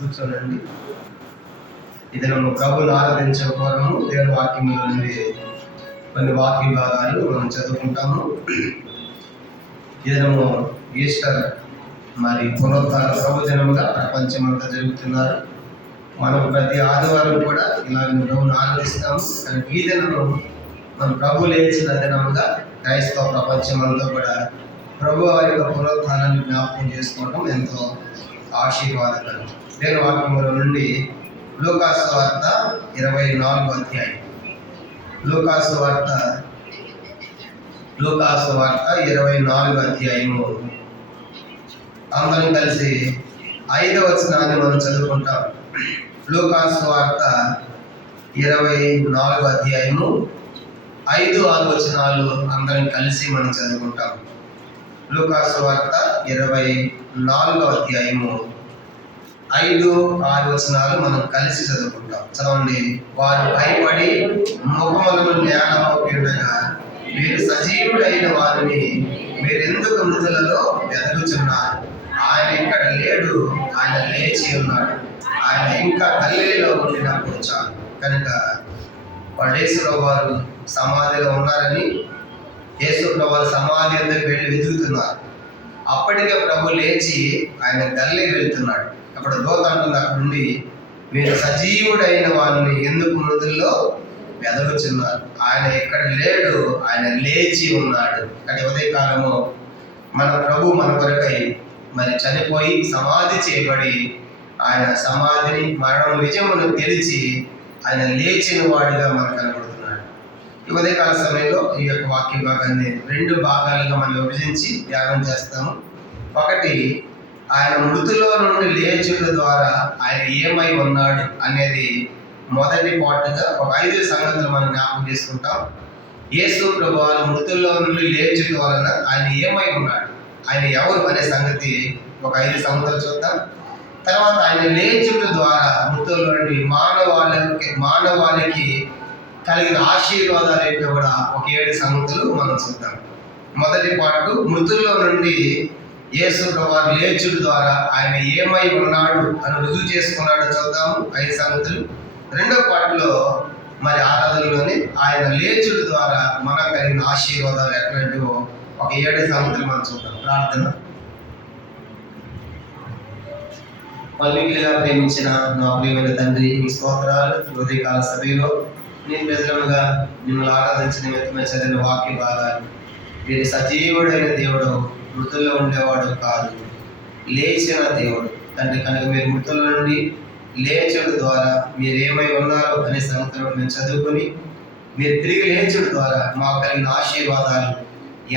కూర్చోనండి. ఇది మనం ప్రభుని ఆరాధించుకోవడము. దేవుని వాక్యంలో నుండి కొన్ని వాక్య భాగాలు మనం చదువుకుంటాము. దినము ఈస్టర్, మరి పునరుత్థాన ప్రభు దినముగా ప్రపంచమంతా జరుగుతున్నారు. మనం ప్రతి ఆదివారం కూడా ఇలాగ ప్రభుని ఆరాధిస్తాము. కానీ ఈ దినము మన ప్రభు లేచిన దినముగా క్రైస్తవ ప్రపంచమంతా కూడా ప్రభు వారి యొక్క పునరుత్థానాన్ని జ్ఞాపకం చేసుకోవడం ఎంతో ఆశీర్వాదకరం. దేవుని వాక్యముల నుండి లూకాసు వార్త 24వ అధ్యాయం. లూకాసు వార్త 24వ అధ్యాయము. అందరం కలిసి 5వ వచనాన్ని మనం చదువుకుంటాం. లూకాసు వార్త 24వ అధ్యాయము 5-6 వచనాలు అందరం కలిసి మనం చదువుకుంటాం. లూకాసు వార్త 24వ అధ్యాయము 5-6 వచనాలు మనం కలిసి చదువుకుంటాం. చదవండి. వారు భయపడి ముఖములను నేలమోపియుండగా, మీరు సజీవుడైన వారిని మీరెందుకు మృతులలో వెతుకుచున్నారు? ఆయన ఇక్కడ లేడు, ఆయన లేచి ఉన్నాడు. ఆయన ఇంకా గలిలయలో ఉండినప్పుడు చాలు. కనుక యేసుప్రభువు వారు సమాధిలో ఉన్నారని యేసుప్రభువు వారు సమాధి దగ్గరికి వెళ్ళి వెతుకుతున్నారు. అప్పటికే ప్రభు లేచి ఆయన గలిలయ వెళ్తున్నాడు. అప్పుడు దూత అంటుంది అక్కడ నుండి, మీరు సజీవుడైన వారిని ఎందుకు మృతుల్లో వెదకుచున్నారు? ఆయన ఇక్కడ లేడు, ఆయన లేచి ఉన్నాడు. కానీ ఉదయకాలము మన ప్రభు మన కొరకై మరి చనిపోయి సమాధి చేయబడి, ఆయన సమాధిని మరణం విజయమును గెలిచి ఆయన లేచిన వాడిగా మనకు కనబడుతున్నాడు. ఈ ఉదయకాల సమయంలో ఈ యొక్క వాక్య భాగాన్ని 2 భాగాలుగా మనం విభజించి ధ్యానం చేస్తాము. ఒకటి, ఆయన మృతుల్లో నుండి లేచుట ద్వారా ఆయన ఏమై ఉన్నాడు అనేది మొదటి పార్ట్గా ఒక 5 సంగతులు మనం జ్ఞాపకం చేసుకుంటాం. యేసు ప్రభువు మృతుల్లో నుండి లేచుట వలన ఆయన ఏమై ఉన్నాడు, ఆయన ఎవరు అనే సంగతి ఒక 5 సంగతులు చూద్దాం. తర్వాత ఆయన లేచుట ద్వారా మృతుల్లో నుండి మానవాళికి కలిగిన ఆశీర్వాదాలు ఏంటో కూడా ఒక 7 సంగతులు మనం చూద్దాం. మొదటి పార్ట్, మృతుల్లో నుండి యేసు ప్రభువు లేచుట ద్వారా ఆయన ఏమై ఉన్నాడు అని రుజువు చేసుకున్నాడు చూద్దాము, 5 సంగతులు. రెండో పార్ట్లో మరి ఆరాధనలోని ఆయన లేచుట ద్వారా మనకు కలిగిన ఆశీర్వాదాలు ఎట్లాంటివో ఒక 7 సంగతులు మనం చూద్దాం. ప్రార్థన. పల్లిగా ప్రేమించిన నా ప్రియమైన తండ్రి, మీ స్తోత్రాలు. ఉదయకాల సభలో నేను ప్రజలుగా మిమ్మల్ని ఆరాధించిన నిమిత్తమై చదివిన వాక్య భాగాలు, మీరు సజీవుడైన దేవుడు, మృతుల్లో ఉండేవాడు కాదు, లేచిన దేవుడు తండ్రి. కనుక మీరు మృతుల నుండి లేచుడు ద్వారా మీరు ఏమై ఉన్నారు అనే సంగతులను మేము చదువుకొని, మీరు తిరిగి లేచుడు ద్వారా మాకు కలిగిన ఆశీర్వాదాలు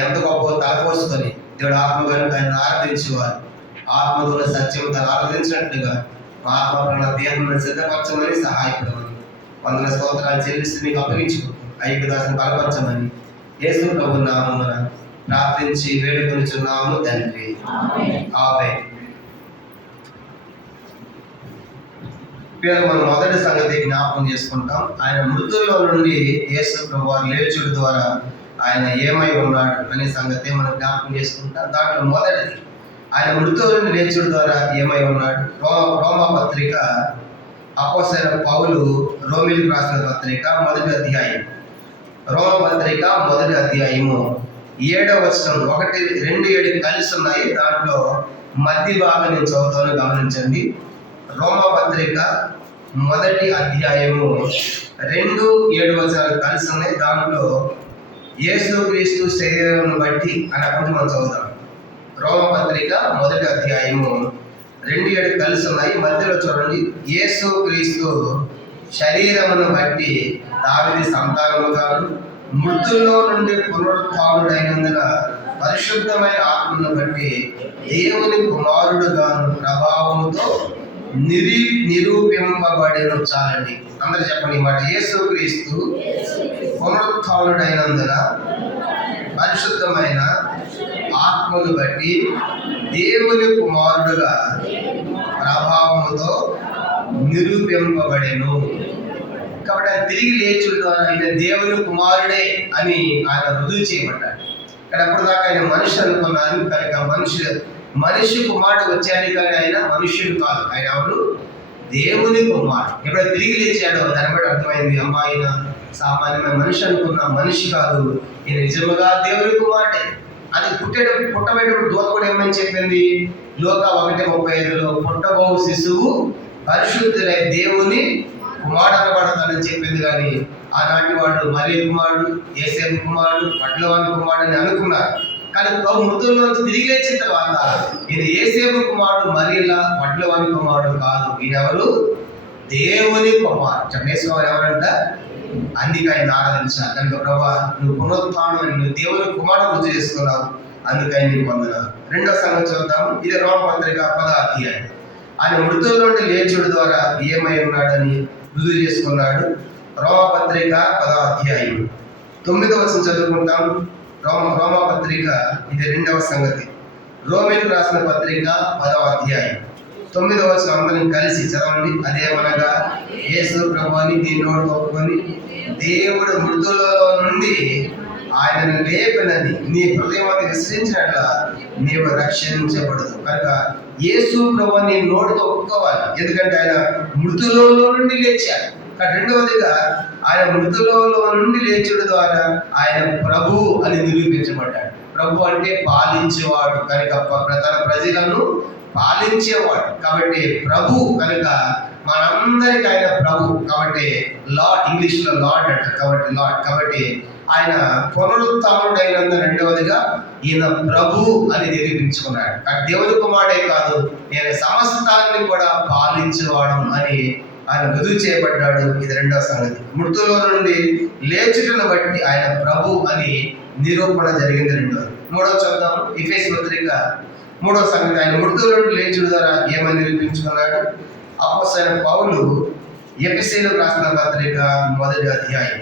ఎంత గొప్ప తలపోసుకొని దేవుడు ఆత్మగాను ఆయన ఆరాధించేవారు ఆత్మతో సత్యంతో ఆరాధించినట్టుగా మా ఆత్మ దేహాన్ని సిద్ధపరచమని సహాయపడమని వందల స్తోత్రాలు చెల్లిస్తూ మీకు అప్పగించుకుంటాం. ఐక్యదాసుని బలపరచమని యేసు ప్రభు నామమున ప్రార్థించి వేడుకొనిచున్నాము తండ్రి. ఆమేన్. మనం మొదటి సంగతి జ్ఞాపకం చేసుకుంటాం. ఆయన మృతుల్లో నుండి యేసు ప్రభువు లేచుడు ద్వారా ఆయన ఏమై ఉన్నాడు అనే సంగతి మనం జ్ఞాపకం చేసుకుంటాం. దాంట్లో మొదటిది, ఆయన మృతుల నుండి లేచుడు ద్వారా ఏమై ఉన్నాడు. రోమా పత్రిక అపోస్తలుడైన పౌలు రోమీయులకు రాసిన పత్రిక 1వ అధ్యాయం. రోమా పత్రిక 1వ అధ్యాయము 7వ వచనం 1-2 కలిసి ఉన్నాయి. దాంట్లో మధ్య భాగం నేను చదువుతాను, గమనించండి. రోమా పత్రిక 1వ అధ్యాయము 2-7 వచనాలు కలిసి ఉన్నాయి. దాంట్లో యేసుక్రీస్తు శరీరం బట్టి అన్నప్పుడు మనం చదువుతాం. రోమా పత్రిక 1వ అధ్యాయము 2-7 కలిసి ఉన్నాయి. మధ్యలో చూడండి, యేసుక్రీస్తు శరీరమును బట్టి దావీదు సంతానముగాను, మృతుల్లో నుండి పునరుత్థానుడైనందున పరిశుద్ధమైన ఆత్మను బట్టి దేవుని కుమారుడుగాను ప్రభావముతో నిరూపింపబడిన. చాలండి, అందరూ చెప్పండి మాట. యేసుక్రీస్తు పునరుత్థానుడైనందున పరిశుద్ధమైన ఆత్మను బట్టి దేవుని కుమారుడుగా ప్రభావముతో నిరూపింపబడెను. కాబట్టి ఆయన తిరిగి లేచుడు ద్వారా ఆయన దేవుని కుమారుడే అని ఆయన రుజువు చేయబడ్డాడు. కానీ అప్పుడు దాకా ఆయన మనిషి అనుకున్నారు, కనుక మనిషి కుమారుడు వచ్చాడు, కానీ ఆయన మనుష్యుడు కాదు, ఆయన ఎవరు? దేవుని కుమారుడు. ఎప్పుడైతే తిరిగి లేచాడో దాన్ని బట్టి అర్థమైంది, అమ్మ ఆయన సామాన్యమైన మనిషి అనుకున్న మనిషి కాదు, ఈయన నిజముగా దేవుని కుమారుడే. అది పుట్టబోయేటప్పుడు దూత కూడా ఏమని చెప్పింది? లోక 1:35లో పుట్టబో శిశువు పరిశుద్ధులై దేవుని కుమారుడు అనబడతాడని చెప్పింది. కానీ ఆనాటి వాడు మరియ కుమారుడు, యేసేపు కుమారుడు, వడ్లవాని కుమారుడు అని అనుకున్నారు. కానీ మృతుల్లోంచి తిరిగి లేచిన తర్వాత ఈయన యేసేపు కుమారుడు, మరియల వడ్లవాని కుమారుడు కాదు, ఈయన ఎవరు? దేవుని కుమారుడు. చమేశ్వరు ఎవరంట? అందుకే ఆయన ఆరాధించాలి. కనుక ప్రభా నువ్వు పునరుత్థానం, నువ్వు దేవుని కుమారుడు రుజువు చేసుకున్నావు, అందుకని నీకు వందనాలు. రెండో సంగతి చూద్దాము. ఇది రోమపత్రిక 10వ అధ్యాయం. ఆయన మృతుల నుండి లేచుడు ద్వారా ఏమై ఉన్నాడని రుజువు చేసుకున్నాడు. రోమపత్రిక 10వ అధ్యాయం 9వ వచనం చదువుకుంటాం. రోమపత్రిక ఇది రెండవ సంగతి. రోమీయులకు రాసిన పత్రిక 10వ అధ్యాయం 9వ వచనం అందరం కలిసి చదవండి. అదేమనగా యేసు ప్రభువుని నీ నోటితో ఒప్పుకొని దేవుడు మృతులలో నుండి ఆయనను లేపినని నీ హృదయమందు విశ్వసించినట్ల నీవు రక్షించబడదు. కనుక యేసు ప్రభువుని నీ నోటితో ఒప్పుకోవాలి, ఎందుకంటే ఆయన మృతులలో నుండి లేచాడు. రెండవదిగా ఆయన మృతులలో నుండి లేచుడు ద్వారా ఆయన ప్రభు అని నిరూపించబడ్డాడు. ప్రభు అంటే పాలించేవాడు, కనుక తన ప్రజలను పాలించేవాడు. కాబట్టి ప్రభు కనుక మనందరికి ఆయన ప్రభు. కాబట్టి లార్డ్, ఇంగ్లీష్ లో లార్డ్ అంటారు, కాబట్టి లార్డ్. కాబట్టి ఆయన పునరుత్థానుడైనందు రెండవదిగా ఈయన ప్రభు అని నిరూపించుకున్నాడు. దేవుని కుమారుడే కాదు, నేను సమస్తాన్ని కూడా పాలించేవాడు అని ఆయన రుజువు చేయబడ్డాడు. ఇది రెండవ సంగతి. మృతుల నుండి లేచుటను బట్టి ఆయన ప్రభు అని నిరూపణ జరిగింది. రెండవది. మూడవ చూద్దాం. ఎఫెసీ పత్రిక 3వ సంగతి. ఆయన మృతుల నుండి లేచుడు ద్వారా ఏమని నిరూపించుకున్నాడు? అపోస్తలుడైన పౌలు ఎఫెసీయులకు రాసిన పత్రిక 1వ అధ్యాయం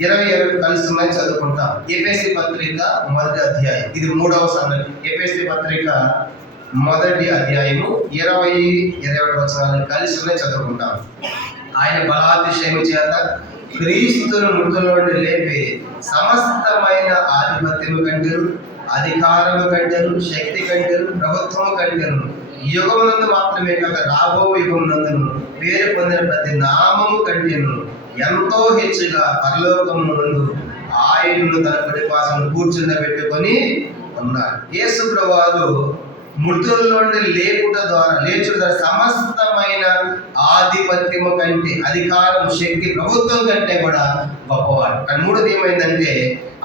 27 కలిసి ఉన్నాయి, చదువుకుంటాం. ఎఫెసీ పత్రిక 1వ అధ్యాయం ఇది 3వ సంగతి. ఎఫెసీ పత్రిక 1వ అధ్యాయము 20-21 వచనాలు కలిసి ఉన్నాయి, చదువుకుంటాం. ఆయన బలాతిశయము చేత క్రీస్తును మృతుల నుండి లేపి సమస్తమైన ఆధిపత్యము కంటేను, అధికారము కంటేను, శక్తి కంటేను, ప్రభుత్వము కంటేను, యుగమునందు మాత్రమే కాక రాబో యుగమునందును పేరు పొందిన ప్రతి నామము కంటేను ఎంతో హెచ్చుగా పరలోకము నందు ఆయనను తన కుడిపార్శ్వన కూర్చుండబెట్టుకొని ఉన్నారు. యేసు ప్రభువు మృతుల నుండి లేచుట ద్వారా సమస్తమైన ఆధిపత్యము కంటే, అధికారం, శక్తి, ప్రభుత్వం కంటే కూడా గొప్పవాడు. కానీ మూడోది ఏమైందంటే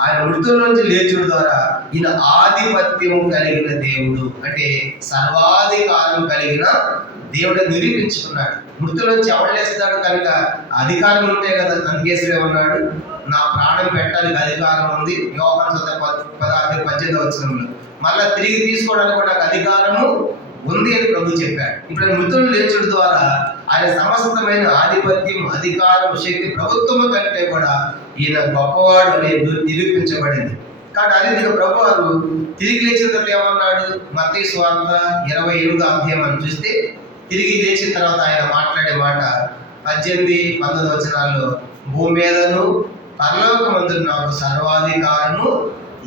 ఆయన మృతుల నుంచి లేచుడు ద్వారా ఈయన ఆధిపత్యము కలిగిన దేవుడు, అంటే సర్వాధికారం కలిగిన దేవుడు నిరూపించుకున్నాడు. మృతుల నుంచి ఎవరు లేస్తాడు? కనుక అధికారం ఉంటే కదా. అందుకేశ్వరే ఉన్నాడు, నా ప్రాణం పెట్టడానికి అధికారం ఉంది. యోహాను 16:18 వచనంలో మళ్ళా తిరిగి తీసుకోవడానికి కూడా నాకు అధికారము ఉంది అని ప్రభు చెప్పాడు. ఇప్పుడు మృతులు లేచుడు ద్వారా ఆయన సమస్తమైన ఆధిపత్యం, అధికారం, శక్తి, ప్రభుత్వము కంటే కూడా ఈయన గొప్పవాడు అని నిరూపించబడింది. కాబట్టి అదే ప్రభు వారు తిరిగి లేచిన తర్వాత ఏమన్నాడు? మత్తయి సువార్త 28వ అధ్యాయం అని చూస్తే తిరిగి లేచిన తర్వాత ఆయన మాట్లాడే మాట 18-19 వచనాల్లో, భూమి మీదను పరలోకమందు నాకు సర్వాధికారము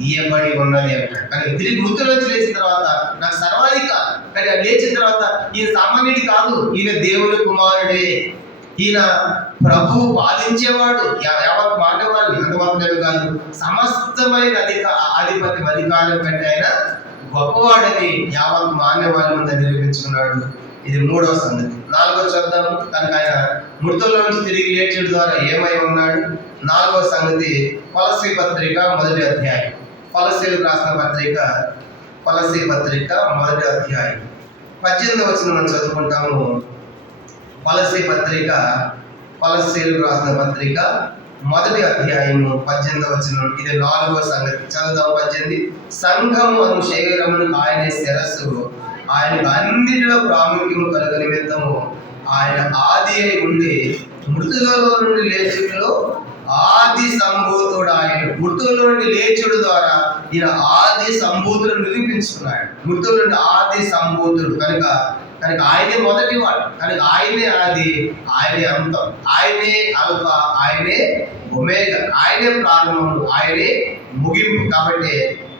ఇయ్యబడి ఉన్నది అంటాడు. కానీ తిరిగి మృతులోంచి లేచిన తర్వాత నాకు సర్వాధికారం. కానీ లేచిన తర్వాత ఈయన సామాన్యుడి కాదు, ఈయన దేవుని కుమారుడే, ఈయన ప్రభు పాలించేవాడు, యావత్ మానవాళి. అంత మాత్రమే కాదు, సమస్తమైన ఆధిపత్యం, అధికారం కంటే ఆయన గొప్పవాడని యావత్ మానవాళి ముందు నిరూపించుకున్నాడు. ఇది 3వ సంగతి. 4వ చూద్దాము. కనుక ఆయన మృతుల నుంచి తిరిగి లేచడం ద్వారా ఏమై ఉన్నాడు? 4వ సంగతి కొలస్సీ పత్రిక 1వ అధ్యాయం. కొలస్సీలకు రాసిన పత్రిక, కొలస్సీ పత్రిక 1వ అధ్యాయం 18వ వచనం మనం చదువుకుంటాము. కొలస్సీ పత్రిక, కొలస్సీలకు రాసిన పత్రిక 1వ అధ్యాయము 18వ వచనం. ఇది 4వ సంగతి. చదువుదాం. 18. సంఘము అను శరీరమును ఆయనే శిరస్సు, ఆయనకు అన్నిటిలో ప్రాముఖ్యము కలుగు నిమిత్తము ఆయన ఆది అయి ఉండి మృతులలో నుండి లేచుడులో ఆది సంభూతుడు. ఆయన మృతుల నుండి లేచుడు ద్వారా ఈయన ఆది సంభూతుడు నిరూపించుకున్నాడు. మృతుల నుండి ఆది సంభూతుడు కనుక కనుక ఆయనే మొదటి వాడు, కనుక ఆయనే ఆది, ఆయనే అంతం, ఆయనే అల్ఫా, ఆయనే ఒమేగా, ఆయనే ప్రారంభము, ఆయనే ముగింపు. కాబట్టి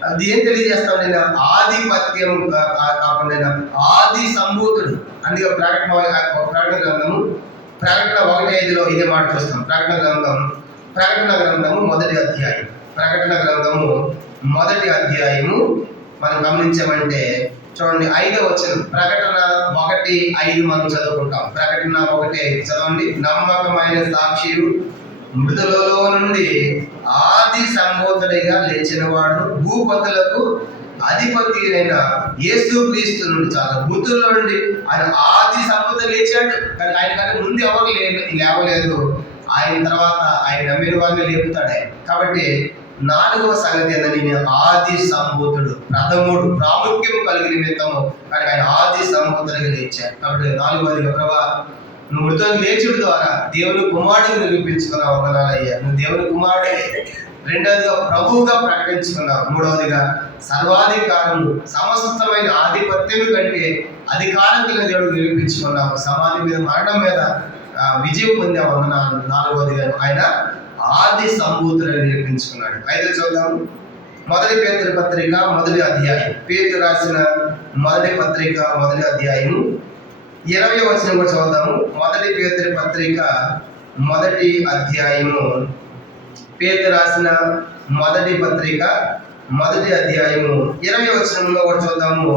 అది ఏం తెలియజేస్తాను నేను, ఆధిపత్యం కాకుండా ఆది సంభూతుడు. అందుకే ప్రకటన గ్రంథము ప్రకటన 1:5 ఇదే మాట చూస్తాం. ప్రకటన గ్రంథము మొదటి అధ్యాయం, ప్రకటన గ్రంథము మొదటి అధ్యాయము మనం గమనించామంటే చూడండి 5వ వచనం. ప్రకటన 1:5 మనం చదువుకుంటాం. ప్రకటన 1:5 చదవండి. నమ్మకమైన సాక్షియు, మృతులలో నుండి ఆది సంబోధుడిగా లేచిన వాడు, భూపతులకు అధిపతి అయిన యేసుక్రీస్తు నుండి, చాలా మృతుల నుండి ఆయన ఆది సంబోధ లేచాడు. కానీ ఆయన కంటే ముందు ఎవరు లేవలేదు. ఆయన తర్వాత ఆయన నమ్మిన వారిని లేపుతాడు ఆయన. కాబట్టి 4వ సంగతి ఏంటంటే నేను ఆది సంభూతుడు, ప్రథముడు, ప్రాముఖ్యం కలిగిన నిమిత్తము కానీ ఆయన ఆది సంభూతుడిగా లేచాడు. కాబట్టి 4వదిగా ప్రభా నువ్వు మృతులను లేచుడు ద్వారా దేవుని కుమారుడిని నిరూపించుకున్నావు, వందనాలయ్యా, నువ్వు దేవుని కుమారుడే. 2వదిగా ప్రభువుగా ప్రకటించుకున్నావు. 3వదిగా సర్వాధికారము, సమస్తమైన ఆధిపత్యము కంటే అధికారం కలిగిన దేవుడు నిరూపించుకున్నావు. సమాధి మీద, మరణం మీద విజయం పొందావు, వందనాలు. 4వదిగా ఆయన ఆది సంభూతులను నిరూపించుకున్నాడు. 5 చూద్దాము. మొదటి పేతురు పత్రిక మొదటి అధ్యాయం, పేతురు రాసిన మొదటి పత్రిక మొదటి అధ్యాయము 20వ వచనం కూడా చదువుదాము. మొదటి పేతురు పత్రిక మొదటి అధ్యాయము, పేతురు రాసిన మొదటి పత్రిక మొదటి అధ్యాయము 20వ వచనంలో కూడా చూద్దాము.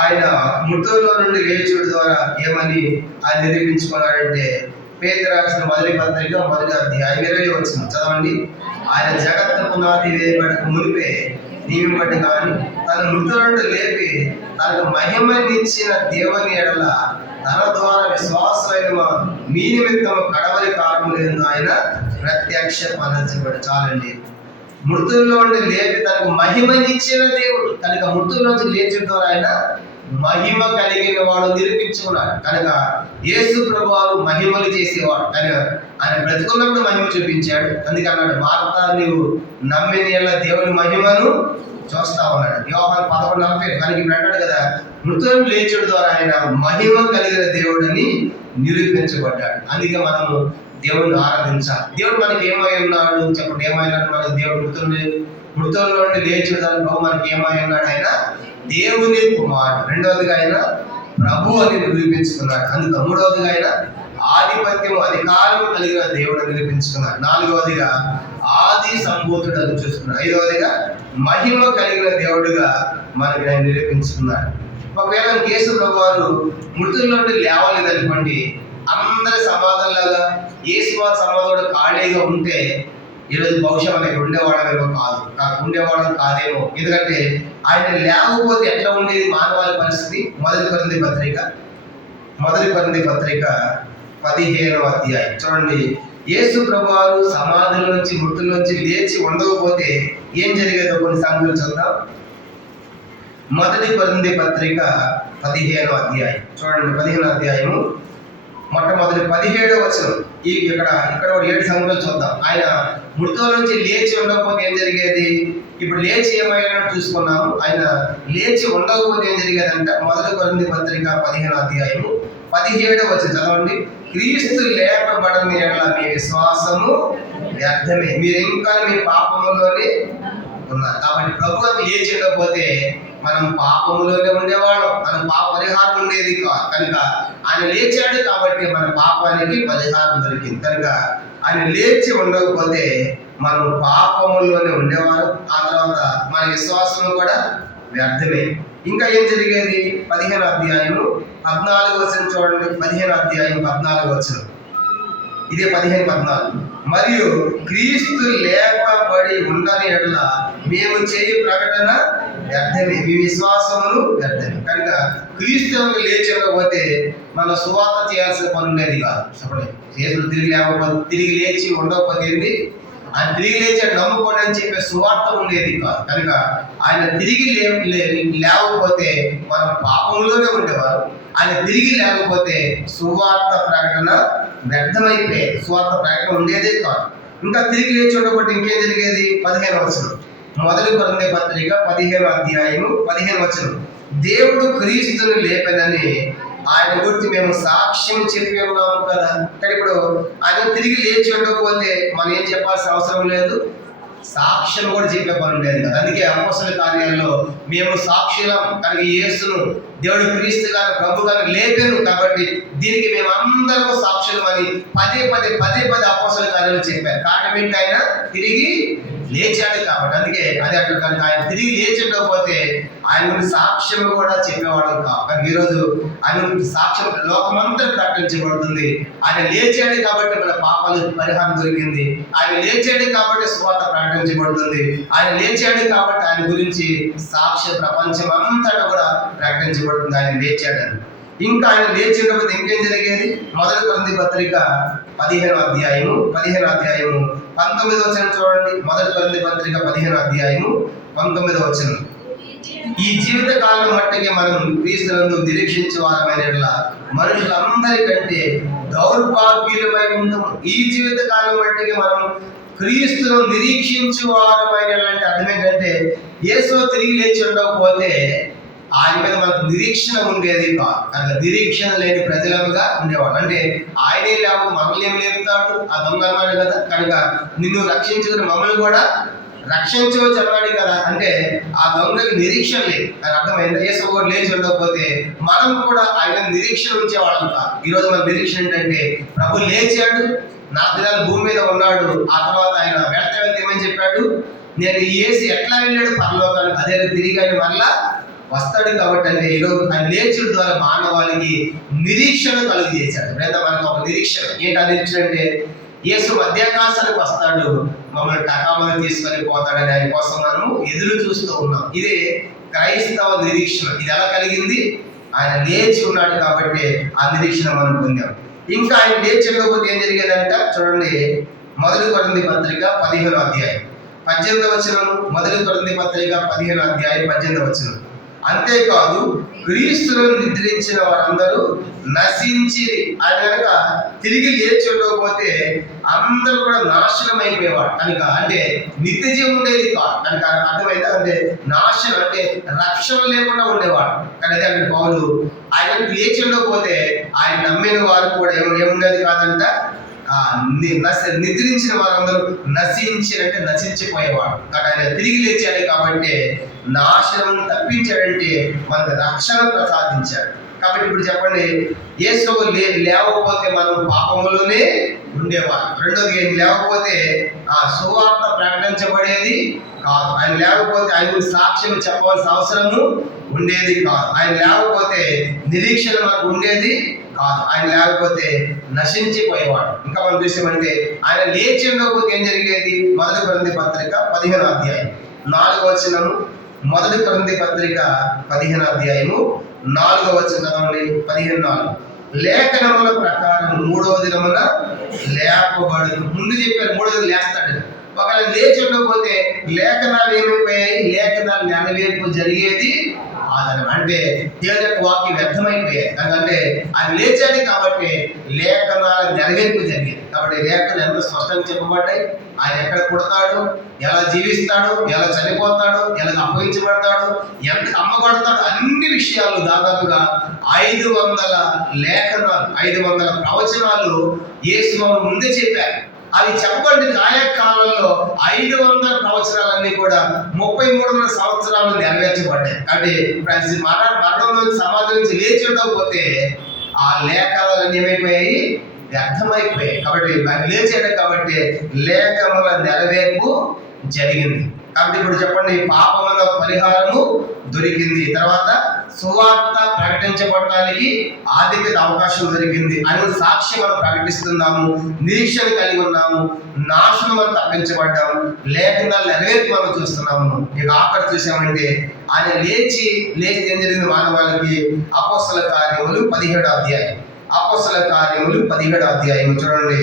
ఆయన మృతుల్లో నుండి లేచుడు ద్వారా ఏమని ఆయన నిరూపించుకున్నాడంటే, పేతురు రాసిన మొదటి పత్రిక మొదటి అధ్యాయం 20వ వచనం చదవండి. ఆయన జగత్తు పునాది వేయబడక మునిపే నియమింపటి కానీ తన మృతుల నుండి లేపి తనకు మహిమనిచ్చిన దేవుని ఎడల తన ద్వారా విశ్వాసమైన మీ నిమిత్తము కడవరి కారణం లేదు ఆయన ప్రత్యక్ష పరచబడి. చాలండి. మృతుల్లో నుండి లేపి తనకు మహిమనిచ్చిన దేవుడు, కనుక మృతుల నుంచి లేచిన ద్వారా ఆయన మహిమ కలిగిన వాడు నిరూపించుకున్నాడు. కనుక యేసు ప్రభువారు మహిమలు చేసేవాడు. కానీ ఆయన బ్రతుకున్నప్పుడు మహిమ చూపించాడు. అందుకే అన్నాడు, మార్త నీవు నమ్మిన యెడల దేవుని మహిమను చూస్తా ఉన్నాడు. యోహాను 11:40. కనుక ఇప్పుడు అంటాడు కదా, మృతులను లేచుడు ద్వారా ఆయన మహిమ కలిగిన దేవుడిని నిరూపించబడ్డాడు. అందుకే మనము దేవుడిని ఆరాధించాలి. దేవుడు మనకి ఏమై ఉన్నాడు చెప్పండి. ఏమైనాడు మనకి దేవుడు? మృతుల నుండి లేచుడు ద్వారా ప్రభు మనకి ఏమై ఉన్నాడు? ఆయన దేవుని కుమారుడు. 2వదిగా ఆయన ప్రభు అని నిరూపించుకున్నాడు. అందుకు 3వదిగా ఆయన ఆధిపత్యం, అధికారం కలిగిన దేవుడు నిరూపించుకున్నాడు. 4వదిగా ఆది సంభూతుడు అని చూసుకున్నాడు. 5వదిగా మహిమ కలిగిన దేవుడుగా మనకి ఆయన నిరూపించుకున్నాడు. ఒకవేళ యేసు ప్రభు వారు మృతుల నుండి లేవలేదనుకోండి, అందరి సమాధుల్లాగా యేసు సమాధుడు ఖాళీగా ఉంటే ఈరోజు బహుశా మనకి ఉండేవాడమేమో ఉండేవాడు కాదేమో. ఎందుకంటే ఆయన లేకపోతే ఎట్లా ఉండేది మానవాళి పరిస్థితి? మొదటి కొరింథీ పత్రిక 15వ అధ్యాయం చూడండి. యేసు ప్రభువారు సమాధుల నుంచి, మృతుల నుంచి లేచి ఉండకపోతే ఏం జరిగేదో కొన్ని సంగతులు చూద్దాం. మొదటి కొరింథీ పత్రిక 15వ అధ్యాయం చూడండి. 15వ అధ్యాయము మొట్టమొదటి 17వ వచనం. ఇక్కడ 7 సంగతులు చూద్దాం. ఆయన మృతుల నుంచి లేచి ఉండకపోతే ఏం జరిగేది? ఇప్పుడు లేచి ఏమైనా చూసుకున్నాము. ఆయన లేచి ఉండకపోతే ఏం జరిగేదంటే, మొదటి కొరింథీ పత్రిక 15వ అధ్యాయము 17వ వచనం చదవండి. క్రీస్తు లేపబడని యెడల మీ విశ్వాసము వ్యర్థమే, మీరు ఇంకా మీ పాపములోనే ఉన్నారు. కాబట్టి ప్రభువు లేచి ఉండకపోతే మనం పాపములోనే ఉండేవాళ్ళం, మనం పాప పరిహారం ఉండేది కాదు. కనుక ఆయన లేచాడు కాబట్టి మన పాపానికి పరిహారం దొరికింది. కనుక ఆయన లేచి ఉండకపోతే మనం పాపములోనే ఉండేవాళ్ళం. ఆ తర్వాత మన విశ్వాసం కూడా వ్యర్థమే. ఇంకా ఏం జరిగేది? 15వ అధ్యాయము 14వ వచనం చూడండి. 15వ అధ్యాయం 14వ వచనం. ఇదే 15:14. మరియు క్రీస్తు లేపబడి ఉండని యెడల మేము చేయి ప్రకటన వ్యర్థమే, మీ విశ్వాసమును వ్యర్థమే. కనుక క్రీస్తు లేచి ఉండకపోతే మన సువార్త చేయాల్సిన పని ఉండేది కాదు. చెప్పండి. చేతులు తిరిగి లేచి ఉండకపోతే ఏంటి? ఆయన తిరిగి లేచి నమ్ముకోండి అని చెప్పే సువార్త ఉండేది కాదు. కనుక ఆయన తిరిగి లేకపోతే మనం పాపంలోనే ఉండేవారు. ఆయన తిరిగి లేకపోతే సువార్త ప్రకటన వ్యర్థమైపోయేది, సువార్త ప్రకటన ఉండేదే కాదు. ఇంకా తిరిగి లేచి ఉండకపోతే ఇంకేం జరిగేది? 15వ వచనం. మొదటి కొరింథీ పత్రిక 15వ అధ్యాయము 15వ వచనం. దేవుడు క్రీస్తును లేపెనని ఆయన గురించి మేము సాక్ష్యం చెప్పి ఉన్నాము కదా. కానీ ఇప్పుడు ఆయన తిరిగి లేచి ఉండకపోతే మనం ఏం చెప్పాల్సిన అవసరం లేదు, సాక్ష్యం కూడా చెప్పే పని లేదు కదా. అందుకే అపోస్తల కార్యాల్లో మేము సాక్షులం, కానీ యేసును దేవుడు క్రీస్తు గారు ప్రభు గారు లేపారు కాబట్టి దీనికి మేము అందరం సాక్షులం అని పదే పదే అపోస్తల కార్యాలు చెప్పారు. కారణం ఏంటి? ఆయన తిరిగి లేచాడు కాబట్టి. అందుకే అదే అంటారు, కనుక ఆయన తిరిగి లేచకపోతే ఆయన గురించి సాక్ష్యం కూడా చెప్పేవాడు కాదు. కానీ ఈరోజు ఆయన గురించి సాక్ష్యం లోకమంతా ప్రకటించబడుతుంది. ఆయన లేచాడు కాబట్టి మన పాపాలకు పరిహారం దొరికింది. ఆయన లేచాడు కాబట్టి సువార్త ప్రకటించబడుతుంది. ఆయన లేచాడు కాబట్టి ఆయన గురించి సాక్ష్య ప్రపంచం అంతా కూడా ప్రకటించబడుతుంది. ఆయన లేచాడని. ఇంకా ఆయన లేచినప్పుడు ఇంకేం జరిగేది? మొదటి కొరింథీ పత్రిక 15వ అధ్యాయము 19వ వచనం చూడండి. మొదటి కొరింథీ పత్రిక 15వ అధ్యాయము 19వ వచనం. ఈ జీవిత కాలం మట్టికి మనం క్రీస్తునందు నిరీక్షించే వారమైన మనుషులందరికంటే దౌర్భాగ్యులమై ఉంటాము. ఈ జీవిత కాలం మట్టికి మనం క్రీస్తును నిరీక్షించే వారమైన అంటే అర్థం ఏంటంటే, యేసు తిరిగి లేచి ఉండకపోతే ఆయన మీద మనకు నిరీక్షణ ఉండేది కాదు. కనుక నిరీక్షణ లేని ప్రజలుగా ఉండేవాడు. అంటే ఆయనే లేవు, మనల్ని ఏం లేపుతాడు? ఆ దొంగ అన్నాడు కదా, కనుక నిన్ను రక్షించుకుని మమ్మల్ని కూడా రక్షించవచ్చు అన్నాడు కదా. అంటే ఆ దొంగకి నిరీక్షణ లేదు అని అర్థమైంది. యేసు కూడా లేచి ఉండకపోతే మనం కూడా ఆయన నిరీక్షణ ఉంచేవాళ్ళం కాదు. ఈరోజు మన నిరీక్షణ ఏంటంటే, ప్రభు లేచాడు, 4 దినాలు భూమి మీద ఉన్నాడు. ఆ తర్వాత ఆయన వెళ్తే ఏమని చెప్పాడు? నేను ఈ యేసు ఎట్లా వెళ్ళాడు పరలోకానికి, అదే తిరిగి ఆయన మరలా వస్తాడు కాబట్టి. అంటే ఈరోజు ఆయన లేచుడు ద్వారా మానవాళికి నిరీక్షణ కలుగు చేశాడు. లేదా మనకు ఒక నిరీక్షణ ఏంటి? ఆ నిరీక్షణ అంటే యేసు మధ్యాకాశానికి వస్తాడు, మమ్మల్ని టకామని తీసుకొని పోతాడని ఆయన కోసం మనం ఎదురు చూస్తూ ఉన్నాం. ఇదే క్రైస్తవ నిరీక్షణ. ఇది ఎలా కలిగింది? ఆయన లేచి ఉన్నాడు కాబట్టి ఆ నిరీక్షణ మనం పొందాం. ఇంకా ఆయన లేచకపోతే ఏం జరిగేదంట చూడండి. మొదటి కొరింథీ పత్రిక 15వ అధ్యాయం 18వ వచనం. మొదటి కొరింథీ పత్రిక 15వ అధ్యాయం 18వ వచనం. అంతేకాదు క్రీస్తును నిద్రించిన వారందరూ నశించి, ఆయన కనుక తిరిగి లేచి ఉండకపోతే అందరూ కూడా నాశనం అయిపోయేవాడు కనుక. అంటే నిత్య జీవం ఉండేది కాదు కనుక. అర్థమైందా? అంటే నాశనం అంటే రక్షణ లేకుండా ఉండేవాడు. కానీ అదే అంటే పౌలు ఆయన లేచి ఉండకపోతే ఆయన నమ్మిన వారు కూడా ఏముండేది కాదంట, నిద్రించిన వారందరూ నశించారంటే నశించిపోయేవాడు. కానీ ఆయన తిరిగి లేచాడు కాబట్టి నాశనం తప్పించాడంటే మనకు రక్షణ ప్రసాదించాడు. కాబట్టి ఇప్పుడు చెప్పండి, యేసు లేకపోతే మనం పాపంలోనే ఉండేవాడు. రెండోది, ఏం లేకపోతే ఆ సువార్త ప్రకటించబడేది కాదు. ఆయన లేకపోతే ఆయన గురించి సాక్ష్యం చెప్పవలసిన అవసరము ఉండేది కాదు. ఆయన లేకపోతే నిరీక్షణ మనకు ఉండేది కాదు. ఆయన లేకపోతే నశించిపోయేవాడు. ఇంకా మనం చూసామంటే ఆయన లేచి ఉండకపోతే ఏం జరిగేది? మొదటి కొరింథీ పత్రిక 15వ అధ్యాయం 4వ వచనము. మొదటి కొరింథీ పత్రిక 15వ అధ్యాయము 4వ వచనం. 15:4. లేఖనముల ప్రకారం 3వ దినమున లేపబడు. ముందు చెప్పారు 3వ దినం లేస్తాడు. ఒకవేళ లేచి ఉండకపోతే లేఖనాలు ఏమైపోయాయి? లేఖనాలు నెరవేర్పు జరిగేది కాదని. అంటే దేవుని యొక్క వాక్యం వ్యర్థమైపోయాయి. ఎందుకంటే ఆయన లేచాడు కాబట్టి లేఖనాల నెరవేర్పు జరిగేది. కాబట్టి లేఖనాలు ఎంత స్పష్టంగా చెప్పబడ్డాయి. ఆయన ఎక్కడ పుడతాడు, ఎలా జీవిస్తాడు, ఎలా చనిపోతాడు, ఎలా అప్పగించబడతాడు, ఎంత అమ్మబడతాడు, అన్ని విషయాలు దాదాపుగా 500 లేఖనాలు, 500 ప్రవచనాలు యేసు ముందే చెప్పారు. అవి చెప్పండి. ఆయా కాలంలో 500 ప్రవచనాలన్నీ కూడా 33 సంవత్సరాలు నెరవేర్చబడ్డాయి. అంటే మరణం నుంచి సమాధి నుంచి లేచి ఉండకపోతే ఆ లేఖనాలన్నీ ఏమైపోయాయి? వ్యర్థమైపోయాయి. కాబట్టి ఆయన లేచాడు కాబట్టి లేఖముల నెరవేర్పు జరిగింది. కాబట్టి ఇప్పుడు చెప్పండి, పాపముల పరిహారము దొరికింది. తర్వాత సువార్త ప్రకటించబడటానికి ఆధిక్యత అవకాశం దొరికింది. అని సాక్ష్యం మనం ప్రకటిస్తున్నాము, నిరీక్షణ కలిగి ఉన్నాము, నాశనం మనం తప్పించబడ్డాము, లేఖనాలు నెరవేర్పు మనం చూస్తున్నాము. ఇక ఆఖరి చూసామంటే ఆయన లేచి ఏం జరిగింది మానవాళికి? అపోస్తల కార్యములు 17వ అధ్యాయం. అపోస్తల కార్యములు 17వ అధ్యాయం చూడండి.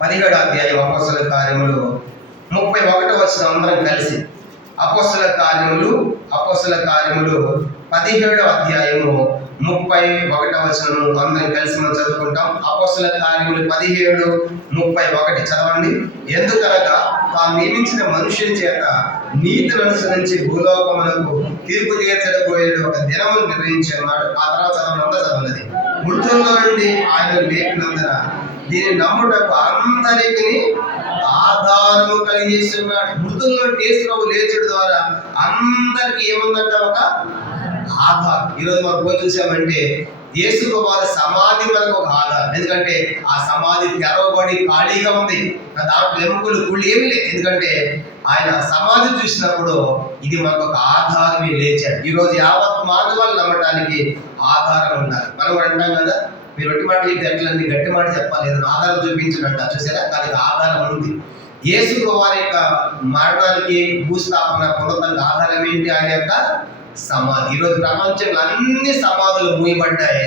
17వ అధ్యాయం అపోస్తల కార్యములు 31వ వచనం అందరం కలిసి. అపోస్తల కార్యములు 17వ అధ్యాయము 31 అందరం కలిసి మనం చదువుకుంటాం. అపోస్తలుల కార్యములు 17:31 చదవండి. ఎందుకనగా తాను నియమించిన మనుషుల చేత నీతిని అనుసరించి భూలోకమునకు తీర్పు తీర్చడబోయేడు ఒక దినమును నిర్ణయించి ఉన్నాడు. ఆ తర్వాత చదవనది. మృతుల్లో నుండి ఆయన లేపినందున దీన్ని నమ్ముటకు అందరికీ ఆధారము కలిగేస్తున్నాడు. మృతుల్లో యేసు ప్రభు లేచుడు ద్వారా అందరికి ఏముందంట? ఒక ఆధారం. ఈరోజు మనం పోయి చూసామంటే యేసు వారి సమాధి మనకు ఒక ఆధారం. ఎందుకంటే ఆ సమాధి తెరవబడి ఖాళీగా ఉంది. దాంట్లో ఎముకలు కుళ్ళు ఏమీ లేదు. ఎందుకంటే ఆయన సమాధి చూసినప్పుడు ఇది మనకు ఒక ఆధారమే లేచాడు. ఈరోజు యావత్ మానవాళ్ళు నమ్మటానికి ఆధారం ఉండాలి. మనం అంటాం కదా, మీరు ఒట్టి మాట చెప్తే ఎట్లండి, గట్టి మాట చెప్పాలి, ఏదైనా ఆధారం చూపించడంట. చూసారా? దానికి ఆధారం ఉంది. యేసు వారి యొక్క మరణానికి, భూస్థాపన, పునరుత్థానానికి ఆధారం ఏంటి? ఆయన యొక్క సమాధి. ఈరోజు ప్రపంచంలో అన్ని సమాధులు మూయబడ్డాయి.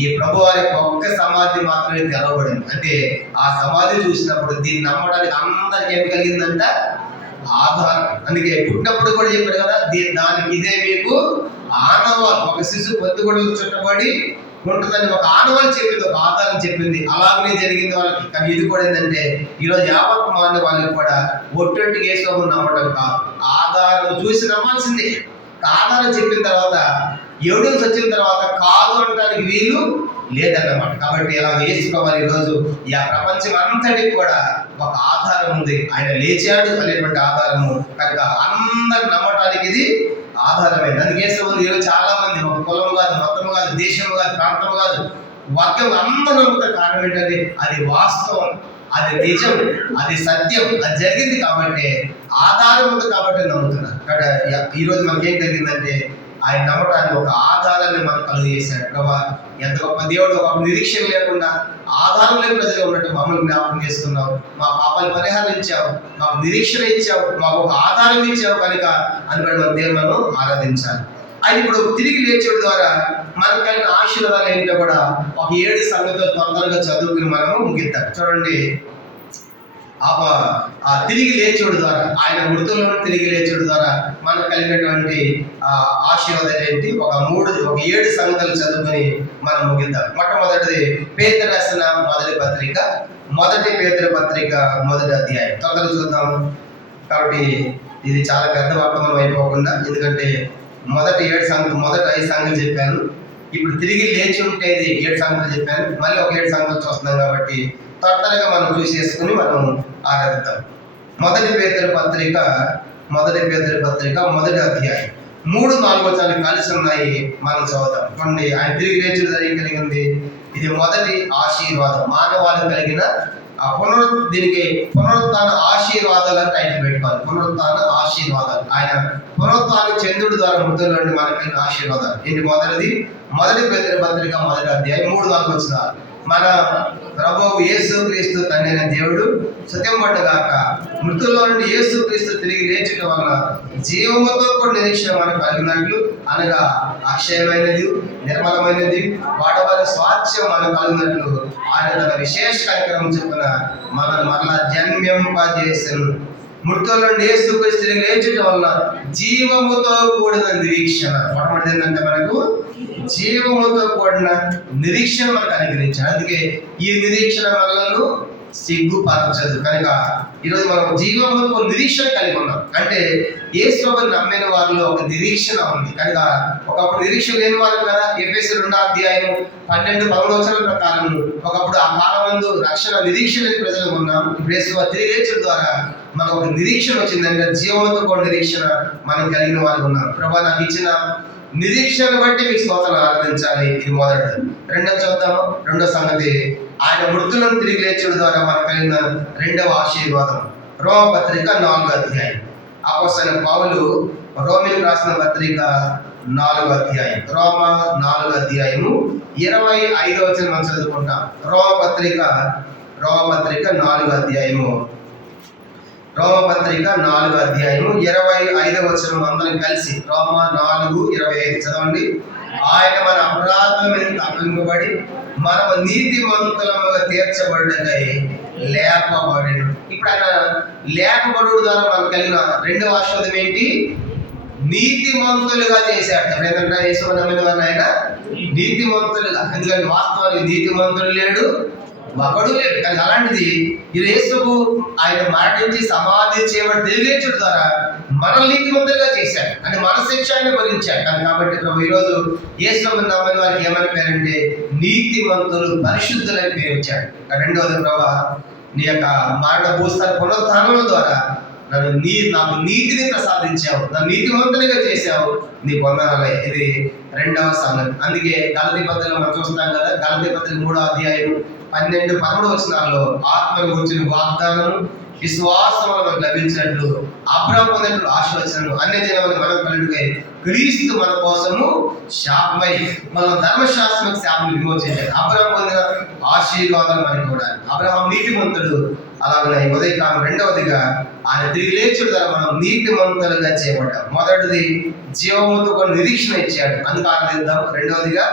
ఈ ప్రభు వారి ఒక్క సమాధి మాత్రమే తెరవబడింది. అంటే ఆ సమాధి చూసినప్పుడు దీన్ని నమ్మడానికి అందరికి ఏం కలిగిందంట? ఆధారం. అందుకే పుట్టినప్పుడు కూడా చెప్పాడు కదా, దానికి ఇదే మీకు ఆనవాలు. ఒక శిశువు పొత్తుగొడలు చుట్టబడి ఉంటుందని ఒక ఆనవాలు చెప్పింది, ఒక ఆధారం చెప్పింది. అలాగనే జరిగింది వాళ్ళకి. కానీ ఇది కూడా ఏంటంటే ఈరోజు యావత్ మాన వాళ్ళకి కూడా ఒట్టొట్టికి వేసుకోమని నమ్మటం కాదు, ఆధారం చూసి నమ్మాల్సిందే. ఆధారం చెప్పిన తర్వాత ఎవిడెన్స్ వచ్చిన తర్వాత కాదు అనడానికి వీలు లేదన్నమాట. కాబట్టి ఇలా వేసుకోవాలి. ఈరోజు ఈ ప్రపంచం అంతటికి కూడా ఒక ఆధారం ఉంది. ఆయన లేచాడు అనేటువంటి ఆధారము కనుక అందరు నమ్మటానికి ఇది ఆధారమైంది. అందుకే ఈరోజు చాలా మంది ఒక కులం కాదు, మతము కాదు, దేశము కాదు, ప్రాంతము కాదు, వర్గం అందరూ నమ్ముతారు. కారణం ఏంటంటే అది వాస్తవం, అది నిజం, అది సత్యం, అది జరిగింది కాబట్టి ఆధారం ఉంది కాబట్టి నమ్ముతున్నారు. కాబట్టి ఈరోజు మనకేం జరిగిందంటే ఆయన నమ్మటానికి ఒక ఆధారాన్ని మనకు కలుగు చేశాడు. ప్రభా, ఎంత గొప్ప దేవుడు! ఒక నిరీక్షణ లేకుండా ఆధారం లేని ప్రజలు ఉన్నట్టు మమ్మల్ని జ్ఞాపకం చేసుకున్నావు. మా పాపాలు పరిహారం ఇచ్చావు, మాకు నిరీక్షణ ఇచ్చావు, మాకు ఒక ఆధారం ఇచ్చావు కనుక అనుబడి మన దేవులను ఆరాధించాలి. ఆయన ఇప్పుడు తిరిగి లేచడం ద్వారా మనకు కలిగిన ఆశీర్వాదాలు ఏంటో కూడా ఒక 7 సంగతులు తొందరగా చదువుకుని మనము ముగిద్దాం. చూడండి, ఆ తిరిగి లేచుడు ద్వారా, ఆయన మృతులను తిరిగి లేచుడు ద్వారా మనకు కలిగినటువంటి ఆశీర్వాదాలు ఏంటి? ఒక 7 సంగతులు చదువుకొని మనం ముగిద్దాం. మొట్టమొదటిది పేతురు రాసిన మొదటి పత్రిక 1 అధ్యాయం. తొందరగా చూద్దాం. కాబట్టి ఇది చాలా పెద్ద వర్తమానం అయిపోకుండా, ఎందుకంటే మొదటి 5 సంగతులు చెప్పాను. ఇప్పుడు తిరిగి లేచి ఉంటే 7 సంగతులు చెప్పాను. మళ్ళీ ఒక 7 సంగతులు చూస్తున్నాం కాబట్టి త్వరగా మనం చూసేసుకుని మనం ఆరాధిద్దాం. 1 పేతురు పత్రిక 1 అధ్యాయం 3-4 వచనాలు కలిసి ఉన్నాయి. మనం చదువుతాం. చూడండి, ఆయన తిరిగి లేచి జరిగింది. ఇది మొదటి ఆశీర్వాదం, మానవాళికి కలిగిన దీనికి పునరుత్థాన ఆశీర్వాదాలు అని టైటిల్ పెట్టుకోవాలి. పునరుత్థాన ఆశీర్వాదాలు. ఆయన పునరుత్థానం చంద్రుడి ద్వారా మృతుల నుండి మనకి ఆశీర్వాదాలు. ఇది మొదటి పేతురు పత్రిక 1 అధ్యాయం 3-4 వచనాలు. మన ప్రభువు యేసుక్రీస్తు తండ్రి అయిన దేవుడు సత్యంపడ్డగాక మృతుల్లో నుండి యేసుక్రీస్తు తిరిగి లేచడం వలన జీవముతో కూడా నిరీక్షణ మనకు కలిగినట్లు, అనగా అక్షయమైనది, నిర్మలమైనది, వాడవారి స్వాస్థ్యం మనకు కలిగినట్లు ఆయన తన విశేష కార్యక్రమం చొప్పున మనల్ని మరలా జన్మింపజేసెను. మృతుల నుండి యేసుక్రీస్తు తిరిగి లేచడం వలన జీవముతో కూడిన నిరీక్షణ. మొట్టమొదటి ఏంటంటే మనకు జీవముతో కూడిన నిరీక్షణ మనకు అనుగ్రహించాడు. అందుకే ఈ నిరీక్షణ మనలను సిగ్గుపరచదు. కనుక ఈరోజు మనం జీవముతో నిరీక్షణ కలిగి ఉన్నాం. అంటే యేసు ప్రభువుని నమ్మిన వారిలో ఒక నిరీక్షణ ఉంది. కనుక ఒకప్పుడు నిరీక్షణ లేని వారు కదా. ఎఫెసీయుల 2 అధ్యాయం 12-11 వచనాల ప్రకారం ఒకప్పుడు ఆ కాలమందు రక్షణ నిరీక్షణ లేని ప్రజలు ఉన్నాం. ఇప్పుడు యేసు తిరిగి లేచడం ద్వారా మనకు ఒక నిరీక్షణ వచ్చిందంటే జీవముతో కూడిన నిరీక్షణ మనం కలిగిన వారు ఉన్నారు. ప్రభువా, నాకు ఇచ్చిన నిరీక్షణ బట్టి మీకు స్తోత్రాలు ఆరాధించాలి. ఇది మొదటిది. రెండవ చూద్దాము. రెండో సంగతి, ఆయన మృతులను తిరిగి లేచడం ద్వారా మనకు కలిగిన రెండవ ఆశీర్వాదం. రోమపత్రిక 4 అధ్యాయం. అపోస్తలుడైన పౌలు రోమీయులకు రాసిన పత్రిక 4 అధ్యాయం. రోమ 4 అధ్యాయము 25వ వచనం మనం చదువుకుంటాం. రోమపత్రిక 4 అధ్యాయము 25వ వచనం అందరం కలిసి రోమ 4:25 చదవండి. ఆయన మన అపరాధం మీద తప్పింపబడి మనము నీతిమంతులముగా తీర్చబడ్డకై లేపబడెను. ఇప్పుడు ఆయన లేపబడు ద్వారా మనకు కలిగిన రెండవ ఆశీర్వాదం ఏంటి? నీతిమంతులుగా చేశాడు. ఏంటంటే యేసు నమ్మిన వారిని ఆయన నీతిమంతులుగా, ఎందుకంటే వాస్తవానికి నీతిమంతుడు లేడు, ఒకడు లేడు. కానీ అలాంటిది ఈ యేసుకు ఆయన మరణించి సమాధి చేయబడి తెలియచుడు ద్వారా మనల్ని నీతిమంతులుగా చేశాడు. అంటే మన శిక్ష ఆయన భరించాడు. కానీ కాబట్టి ప్రభు ఈరోజు యేసు నమ్మిన వారికి ఏమని పేరంటే నీతిమంతులు, పరిశుద్ధులని పేరు ఇచ్చాడు. రెండవది, ప్రభు నీ యొక్క మరణ భూస్థాన పునరుత్థానం ద్వారా నాకు నీతిని ప్రసాదించావు, నన్ను నీతివంతునిగా చేశావు, నీ పొందనాలే. ఇది రెండవ సంగతి. అందుకే గలతీ పత్రికలో మనం చూస్తాం కదా, గలతీ పత్రిక 3వ అధ్యాయం 12-13 వచనాల్లో ఆత్మను గురించిన వాగ్దానము విశ్వాసం మనకు లభించినట్లు అబ్రహాము పొందినట్లు ఆశీర్వచనము అన్ని జనములు మనం కలుగుతాయి. క్రీస్తు మన కోసము శాపమై మనం ధర్మశాస్త్రం శాపం విమోచించాడు. అబ్రహాము పొందిన ఆశీర్వాదాలు మనకి కూడా. అబ్రహాము నీతిమంతుడు. అలాగే ఉదయకాలం రెండవదిగా ఆయన తిరిగి లేచుడు ద్వారా మనం నీతిమంతులుగా చేయబడ్డాం. మొదటిది జీవముతో కొన్ని నిరీక్షణ ఇచ్చాడు, అందుకు ఆనందిద్దాం. రెండవదిగా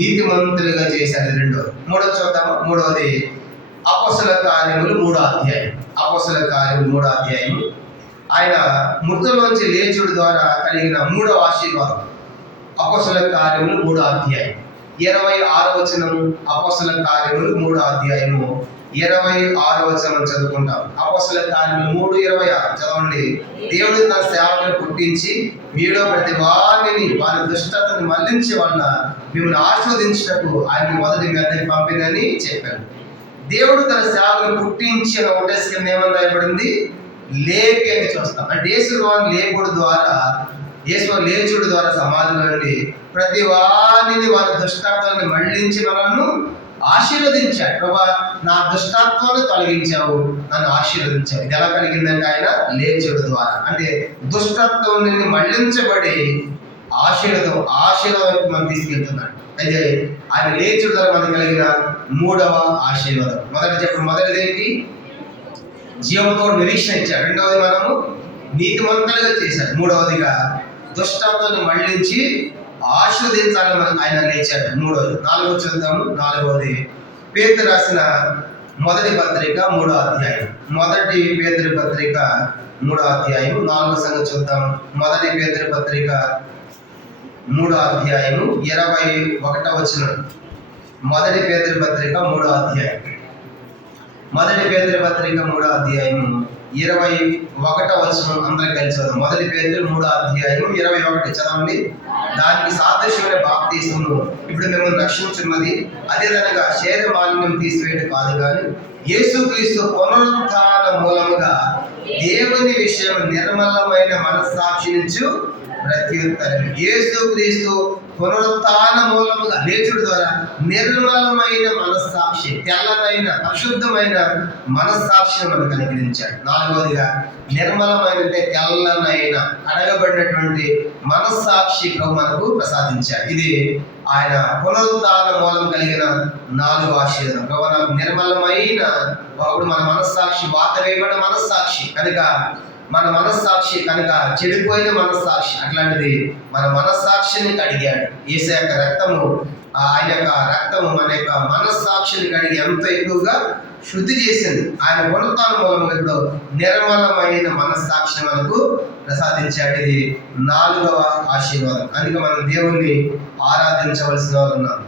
నీతిమంతులుగా చేశాడు. రెండవది. మూడవది చూద్దాము. మూడవది అపోస్తలుల కార్యములు 3వ అధ్యాయం. అపోస్తలుల కార్యములు 3వ అధ్యాయం ఆయన మృతుల్లోంచి లేచుడు ద్వారా కలిగిన 3వ ఆశీర్వాదం. అపోస్తలుల కార్యములు 3వ అధ్యాయం 26వ వచనము. అపోస్తలుల కార్యములు 3వ అధ్యాయము 26వ వచనం చదువుకుంటాం. అపోస్తలుల కార్యములు 3:26 చదవండి. దేవుడు తన సేవకులను పుట్టించి మీలో ప్రతి వారిని వారి దుష్టతను మళ్లించే వలన మిమ్మల్ని ఆస్వాదించుటకు ఆయన మొదటి మెద్దకి పంపినని చెప్పాడు. దేవుడు తన సేవకులను పుట్టించిన ఒకటేసి కింద ఏమని రాయబడింది? లేపి అని చూస్తాం. అంటే యేసువారిని లేపుడు ద్వారా, యేసువారి లేచుడు ద్వారా సమాధిలో నుండి ప్రతి వారిని వారి దుష్టాత్వాన్ని మళ్లించి మనల్ని ఆశీర్వదించాడు. ప్రభా, నా దుష్టాత్వాన్ని తొలగించావు, నన్ను ఆశీర్వదించావు. ఇది ఎలా కలిగిందంటే ఆయన లేచుడు ద్వారా. అంటే దుష్టత్వం నుండి మళ్లించబడి ఆశీర్వాదం మనం తీసుకెళ్తున్నాడు. అయితే ఆయన లేచుడు ద్వారా మనకు కలిగిన 3వ ఆశీర్వాదం. మొదటిది ఏంటి? జీవంతో నిరీక్షణ ఇచ్చాడు. రెండవది మనము నీతిమంతులుగా చేశాడు. మూడవదిగా దుష్టత్వాన్ని మళ్లించి ఆశీర్వదించాలని మనం ఆయన లేచాడు. మూడవది. 4వ చూద్దాము. 4వది పేతురు రాసిన మొదటి పత్రిక 3వ అధ్యాయం. మొదటి పేతురు పత్రిక 3వ అధ్యాయం 4వ సంగతి చూద్దాం. మొదటి పేతురు పత్రిక 3వ అధ్యాయం 21వ వచనం. మొదటి పేతురు పత్రిక 3వ అధ్యాయం. మొదటి పేతురు పత్రిక 3వ అధ్యాయం 21వ వచనం అందరూ కలిసి చదువు. మొదటి పేతురు 3వ అధ్యాయం 21 చదవండి. దానికి సాదృశ్యమైన బాప్తిస్మము ఇప్పుడు మిమ్మల్ని రక్షించున్నది, అదేదనగా శరీర మాలిన్యం తీసివేయడం కాదు కానీ యేసుక్రీస్తు పునరుత్థాన మూలముగా దేవుని విషయం నిర్మలమైన మనస్సాక్షి నుంచి ప్రత్యుత్తరం. యేసుక్రీస్తు పునరుత్థాన మూలముగా లేచుడు ద్వారా నిర్మలమైన మనస్సాక్షి, తెల్లమైన పరిశుద్ధమైన మనస్సాక్షిని మనకు అనుగ్రహించాడు. 4వదిగా నిర్మలమైన అంటే తెల్లనైన అడగబడినటువంటి మనస్సాక్షి మనకు ప్రసాదించాడు. ఇది ఆయన పునరుత్థాన మూలం కలిగిన 4వ ఆశీర్వాదం. ప్రభు, నాకు నిర్మలమైన ఒకడు మన మనస్సాక్షి వాత వేయబడిన మనస్సాక్షి కనుక, మన మనస్సాక్షి కనుక చెడిపోయిన మనస్సాక్షి, అట్లాంటిది మన మనస్సాక్షిని కడిగాడు. యేసయ్య యొక్క రక్తము, ఆయన యొక్క రక్తము మన యొక్క మనస్సాక్షిని కడిగి ఎంతో ఎక్కువగా శుద్ధి చేసింది. ఆయన పునరుత్థాన మూలంగా ఇప్పుడు నిర్మలమైన మనస్సాక్షిని మనకు ప్రసాదించాడు. ఇది 4వ ఆశీర్వాదం. అందుకే మనం దేవుణ్ణి ఆరాధించవలసిన వాళ్ళు ఉన్నాం.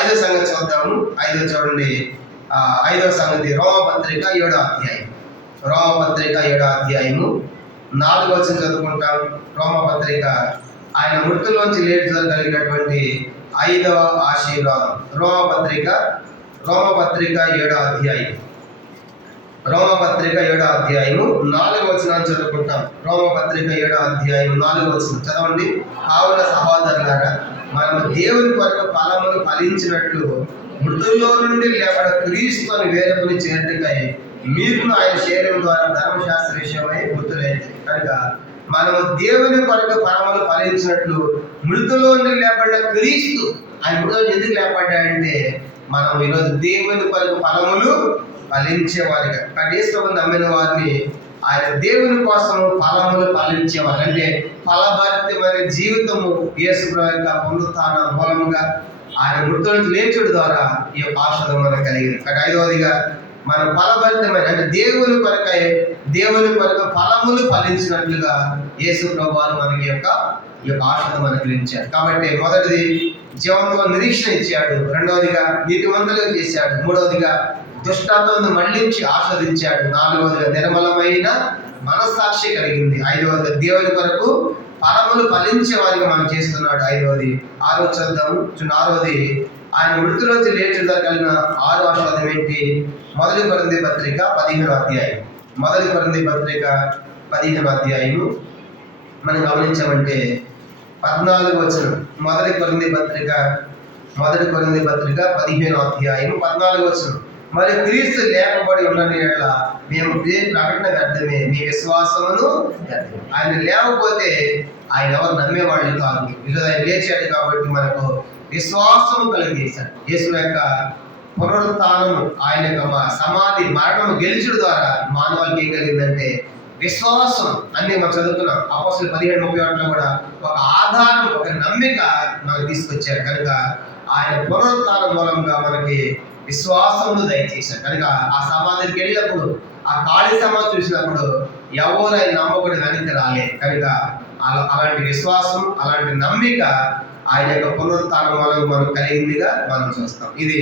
5వ సంగతి చూద్దాము. 5వ చూడండి. 5వ సంగతి రోమపత్రిక 7వ అధ్యాయం. రోమపత్రిక 7వ అధ్యాయము 4వ వచనం చదువుకుంటాం. రోమపత్రిక ఆయన మృతుల్లోంచి లేచి కలిగినటువంటి 5వ ఆశీర్వాదం. రోమపత్రిక 7వ అధ్యాయం. రోమపత్రిక 7వ అధ్యాయము 4వ వచనాన్ని చదువుకుంటాం. రోమపత్రిక 7వ అధ్యాయం 4వ వచనం చదవండి. కావున సహోదరులారా, మనం దేవుని కొరకు ఫలములు ఫలించినట్లు మృతుల్లో నుండి లేబడ క్రీస్తుని వేరకుని చేరటకై మీరు ఆయన శరీరం ద్వారా ధర్మశాస్త్ర విషయమై మృతులైంది. కనుక మనము దేవుని కొరకు ఫలములు ఫలించినట్లు మృతుల్లో నుండి లేబడిన క్రీస్తు ఆయన మృతులు ఎందుకు లేపడ్డాడంటే మనం ఈరోజు దేవుని కొరకు ఫలములు ఫలించేవారిగా. క్రీస్తుని నమ్మిన వారిని ఆయన దేవుని కోసం ఫలములు ఫలించేవారు. అంటే ఫలభరితమైన జీవితము యేసు యొక్క పునరుత్థాన మూలముగా ఆయన మృతుల నుంచి లేచుడు ద్వారా ఈ యొక్క ఆశీర్వాదం మనకు కలిగింది. 5వదిగా మనం ఫలభరితమైన అంటే దేవుని కొరకు ఫలములు ఫలించినట్లుగా యేసు ప్రభువు మనకి యొక్క ఈ యొక్క ఆశను అనుగ్రహించాడు. కాబట్టి మొదటిది జీవంతో నిరీక్షణ ఇచ్చాడు, రెండవదిగా నీతిమంతులుగా చేశాడు, మూడవదిగా దుష్టాత్మను మళ్లించి ఆస్వాదించాడు, నాలుగవదిగా నిర్మలమైన మనస్సాక్షి కలిగింది, ఐదవదిగా దేవుని కొరకు ఫలములు ఫలించే వారిగా మనం చేస్తున్నాడు, ఐదవది. ఆరవది ఆయన మృతులోంచి లేచుట కలిగిన ఆరో ఆశీర్వాదం ఏంటి? మొదటి కొరింథీ పత్రిక 15వ అధ్యాయం. మొదటి కొరింథీ పత్రిక 15వ అధ్యాయము మనం గమనించామంటే 14వ వచనం. మొదటి కొరింథీ పత్రిక 15వ అధ్యాయం 14వ వచనం. మరి క్రీస్తు లేకపోబడి ఉండని యెడల మేము ప్రకటన వ్యర్థమే, మీ విశ్వాసమును వ్యర్థమే. ఆయన లేకపోతే ఆయన ఎవరు నమ్మేవాళ్ళు కాదు. ఈరోజు ఆయన లేచాడు కాబట్టి మనకు విశ్వాసం కలిగజేశాడు. యేసు యొక్క పునరుత్థానము, ఆయన యొక్క సమాధి మరణము గెలుచుడు ద్వారా మానవాళికి ఏం కలిగిందంటే విశ్వాసం. అన్ని మనం చదువుతున్నాం. అపోస్తలుల 17:31 కూడా ఒక ఆధారం, ఒక నమ్మిక మనకు తీసుకొచ్చారు. కనుక ఆయన పునరుత్థానం మూలంగా మనకి విశ్వాసమును దయచేశాడు. కనుక ఆ సమాధికి వెళ్ళినప్పుడు, ఆ ఖాళీ సమాధి చూసినప్పుడు ఎవరైనా నమ్మకుడు వెనక్కి రాలేదు. కనుక అలాంటి విశ్వాసం, అలాంటి నమ్మిక ఆయన యొక్క పునరుత్థానం మూలంగా మనకు కలిగిందిగా మనం చూస్తాం. ఇది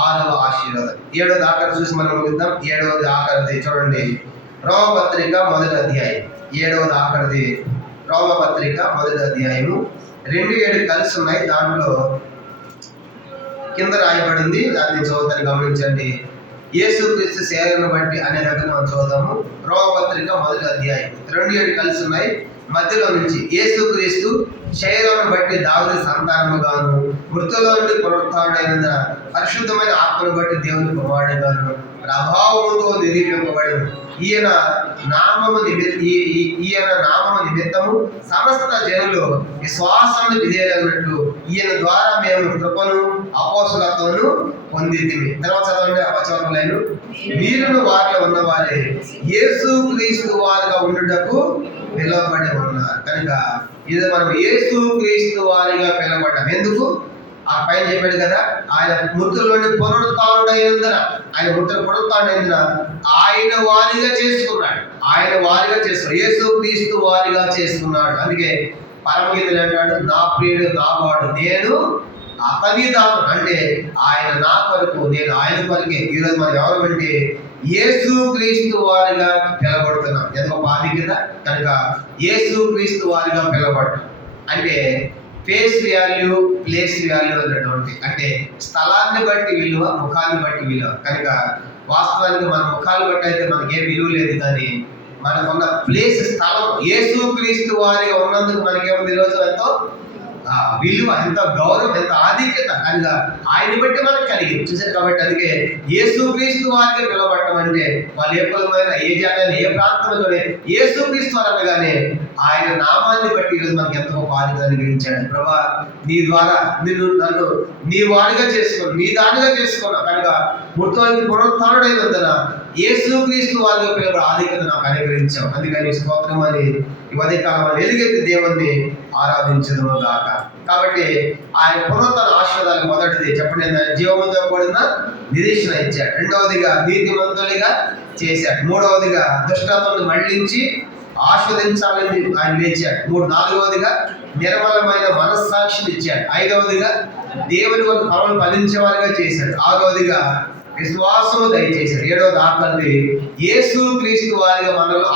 6వ ఆశీర్వాదం. 7వ ఆఖరి చూసి మనం ముగిద్దాం. 7వది ఆఖరిది చూడండి, రోమపత్రిక 1వ అధ్యాయం. 7వది ఆఖరిది రోమపత్రిక 1వ అధ్యాయము. 2:7 కలిసి ఉన్నాయి. దాంట్లో కింద రాయబడింది, దాన్ని చదువుతాను గమనించండి. యేసుక్రీస్తు సేవను బట్టి అనే దగ్గర మనం చదువుదాము. రోమపత్రిక 1వ అధ్యాయం 2:7 కలిసి ఉన్నాయి. మధ్యలో నుంచి యేసుక్రీస్తు శరీరాన్ని బట్టి దావీదు సంతానముగాను, మృతుల నుండి పునరుత్థానుడైన పరిశుద్ధమైన ఆత్మను బట్టి దేవుని కుమారుడుగాను ప్రభావముతో నిరూపింపబడను. ఈయన నామము నిమిత్తము సమస్త జనులు విశ్వాసమును విధేయులైనట్టు ఈయన ద్వారా మేము కృపను అపోస్తలత్వమును పొందితిమి. తర్వాత చదవండి అపచవములైన మీరును వారిలో ఉన్నవారే యేసుక్రీస్తు వారిగా ఉండుటకు పిలువబడి ఉన్నారు. కనుక ఇది మనం యేసుక్రీస్తు వారిగా పిలువబడ్డాం. ఎందుకు? ఆ పైన చెప్పాడు కదా, ఆయన మృతుల్లోని పునరుత్థానుడైనందున, ఆయన పునరుత్థానుడైనందున ఆయన వారిగా చేసుకున్నాడు. యేసుక్రీస్తు వారిగా చేసుకున్నాడు. అందుకే పరమగీతులు అంటాడు, నా ప్రియుడు నా వాడు, నేను అతని దాను. అంటే ఆయన నా కొరకు, నేను ఆయన కొరకే. ఈరోజు మనం ఎవరు అంటే యేసుక్రీస్తు వారిగా పిలవబడుతున్నాం. ఎంత గొప్ప ఆధిక్యత! కనుక యేసుక్రీస్తు వారిగా పిలవబడ్డాం అంటే ఫేస్ వాల్యూ, ప్లేస్ వాల్యూ అన్నటువంటి, అంటే స్థలాన్ని బట్టి విలువ, ముఖాన్ని బట్టి విలువ. కనుక వాస్తవానికి మన ముఖాన్ని బట్టి అయితే మనకేం విలువ లేదు, కానీ మనకున్న ప్లేస్, స్థలం యేసుక్రీస్తు వారిగా ఉన్నందుకు మనకేముంది ఈరోజు ఎంతో విలువ, ఎంత గౌరవం, ఎంత ఆధిక్యత. కనుక ఆయన బట్టి మనకు కలిగింది. చూసారు కాబట్టి అందుకే యేసుక్రీస్తు వారికి పిలవబడటం అంటే వాళ్ళు ఏ కులమైన, ఏ జాతైనా, ఏ ప్రాంతంలోనే యేసుక్రీస్తు వారు అనగానే ఆయన నామాన్ని బట్టి ఈరోజు మనకి ఎంత గొప్ప ఆధిక్యత అనుగ్రహించాడు. ప్రభా, నీ ద్వారా నన్ను నీ వాడిగా చేసుకున్నాను, నీ దానిగా చేసుకున్నాను. కనుక మృతులకి పునరుత్థానుడైనందున యేసుక్రీస్తు వారిగా పిలవబడే ఆధిక్యత నాకు అనుగ్రహించావు. అందుకని స్తోత్రం అని ఈ ఉదయకాలం ఎలుగెత్తి దేవుణ్ణి ఆరాధించదుము గాక. కాబట్టి ఆయన పునరుత్థాన ఆశీర్వాదాలు మొదటిది చెప్పండి, జీవముతో కూడిన నిరీక్షణ ఇచ్చాడు. రెండవదిగా నీతిమంతులుగా చేశాడు. మూడవదిగా దుష్టత్వాన్ని మళ్లించి ఆస్వాదించాలని ఆయన లేచాడు. నాలుగవదిగా నిర్మలమైన మనస్సాక్షిని ఇచ్చాడు. ఐదవదిగా దేవుని కొరకు ఫలములు ఫలించే వారిగా చేశాడు. ఆరవదిగా విశ్వాసము దయచేశాడు. ఏడవది ఆఖరిది యేసుక్రీస్తు వారిగా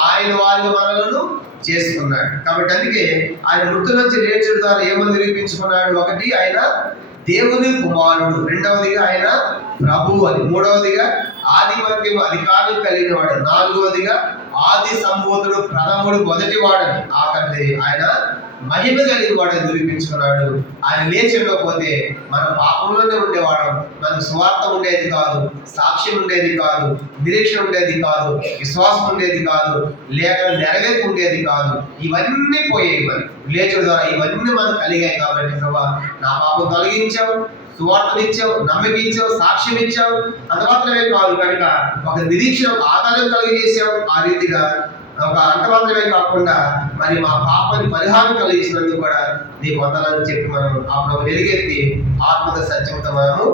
ఆయన వారిగా మనలను చేసుకున్నాడు. కాబట్టి అందుకే ఆయన మృతుల నుంచి లేచుట ద్వారా ఏమని నిరూపించుకున్నాడు? ఒకటి, ఆయన దేవుని కుమారుడు. రెండవదిగా ఆయన ప్రభువు అని. మూడవదిగా ఆధిపత్యం, అధికారం కలిగిన వాడు. నాలుగవదిగా ఆది సంబోధుడు, ప్రథముడు, మొదటి వాడని. ఆఖరిది ఆయన మహిమ కలిగిన వాడని నిరూపించుకున్నాడు. ఆయన లేచకపోతే మన పాపంలోనే ఉండేవాడు, మనకు స్వార్థం ఉండేది కాదు, సాక్ష్యం ఉండేది కాదు, నిరీక్షణ ఉండేది కాదు, విశ్వాసం ఉండేది కాదు, లేక నెరవేర్పు ఉండేది కాదు. ఇవన్నీ పోయాయి. మరి లేచుడు ద్వారా ఇవన్నీ మనకు కలిగాయి. కాబట్టి ప్రభా, నా పాపం తొలగించావు, సువార్తనిచ్చావు, నమ్మిక ఇచ్చావు, సాక్ష్యం ఇచ్చావు. అంత మాత్రమే కాదు, కనుక ఒక నిరీక్షణ, ఒక ఆధారం కలిగజేసావు. ఆ రీతిగా ఒక అంత మాత్రమే కాకుండా మరి మా పాపాన్ని పరిహారం కలిగించినందుకు కూడా నీకు వందనాలు చెప్పి మనం ఆ ప్రభు ఎలుగెత్తి ఆత్మత సత్యంతో మనము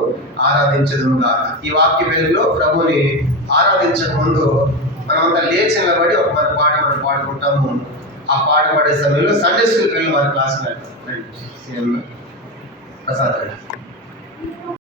ఆరాధించదుము గాక. ఈ వాక్య వెలుగులో ప్రభుని ఆరాధించక ముందు మనమంతా లేచి నిలబడి ఒక మన పాట మనం పాడుకుంటాము. ఆ పాట పాడే సమయంలో సండే స్కూల్కి వెళ్ళి వారి క్లాస్ పెడతాం. ప్రసాద్